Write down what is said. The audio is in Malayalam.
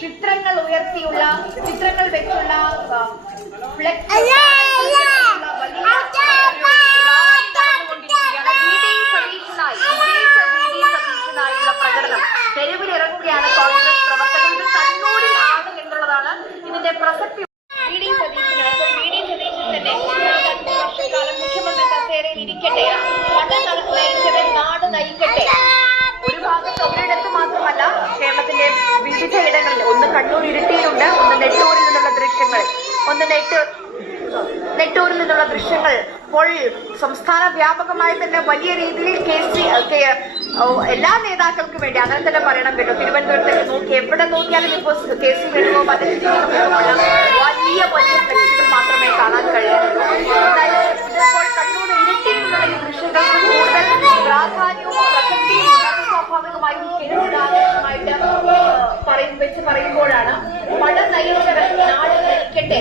ചിത്രങ്ങൾ ഉയർത്തിയുള്ള ചിത്രങ്ങൾ വെച്ചുള്ള പ്രകടനം തെരുവിലിറങ്ങുകയാണ് കോൺഗ്രസ് പ്രവർത്തകർ. ഇത് കണ്ണൂരിൽ ആണ് എന്നുള്ളതാണ് ഇതിന്റെ പ്രസക്തി. വി ഡി സതീശനാണ്. അപ്പോൾ വി ഡി സതീശൻ തന്നെ 5 വർഷക്കാലം മുഖ്യമന്ത്രി കസേരയിൽ ഇരിക്കട്ടെ, നാട് നയിക്കട്ടെ. ഒരു ഭാഗത്ത് ഒരിടത്ത് മാത്രമല്ല, കേരളത്തിന്റെ വിവിധ ഇടങ്ങളിൽ, ഒന്ന് കണ്ണൂർ ഇരിട്ടിയിലുണ്ട്, ഒന്ന് നെട്ടൂരിൽ നിന്നുള്ള ദൃശ്യങ്ങൾ, നെട്ടൂരിൽ നിന്നുള്ള ദൃശ്യങ്ങൾ. ഇപ്പോൾ സംസ്ഥാന വ്യാപകമായി തന്നെ വലിയ രീതിയിൽ എല്ലാ നേതാക്കൾക്കും വേണ്ടി അങ്ങനെ തന്നെ പറയണം കേട്ടോ. തിരുവനന്തപുരത്തേക്ക് നോക്കി എവിടെ നോക്കിയാലും ഇപ്പോൾ KC വേണുഗോപാൽ വലിയ ഫ്ലെക്സുകൾ മാത്രമേ കാണാൻ കഴിയുള്ളൂ. എന്തായാലും ഇപ്പോൾ കണ്ണൂർ ഇരിട്ടിയിൽ നിന്നുള്ള ഈ ദൃശ്യങ്ങൾക്ക് കൂടുതൽ പ്രാധാന്യവും പ്രസക്തിയും സ്വാഭാവികമായും കേന്ദ്രമായിട്ട് വെച്ച് പറയുമ്പോഴാണ് പണം നയിച്ചവർ നാട് നയിക്കട്ടെ.